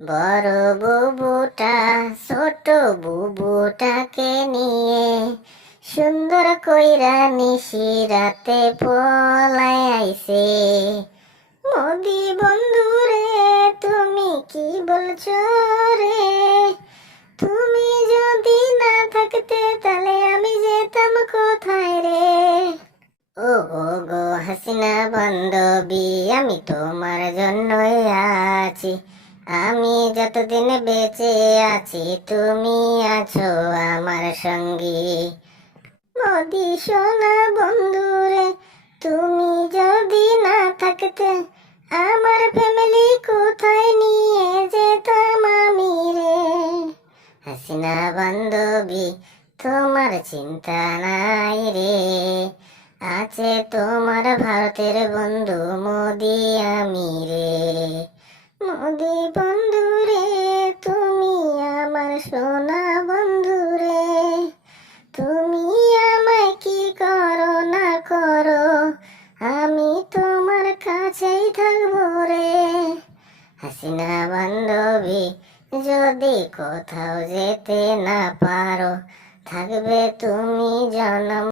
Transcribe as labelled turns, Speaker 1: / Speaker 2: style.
Speaker 1: বড় বুবুটা, ছোট বুবুটাকে নিয়ে সুন্দর কইরা নিশি রাতে পলাই আইছে। মোদি বন্ধুরে তুমি কি বলছো রে? তুমি যদি না থাকতে, তাহলে আমি যেতাম কোথায় রে? ও গো হাসিনা বান্ধবী, আমি তোমার জন্যই আছি। আমি যতদিন বেঁচে আছি, তুমি আছো আমার সঙ্গী। মোদি সোনা বন্ধুরে, তুমি যদি না থাকতে, আমার ফ্যামিলি কোথায় নিয়ে যেতাম আমি রে? হাসিনা বান্ধবী, তোমার চিন্তা নাই রে। আছে তোমার ভারতের বন্ধু মোদি আমি রে। মোদি বন্ধু রে তুমি আমার সোনা বন্ধু রে তুমি আমায় কি করো না করো, আমি তোমার কাছেই থাকব রে। হাসিনা বান্ধবী, যদি কোথাও যেতে না পারো, থাকবে তুমি জনম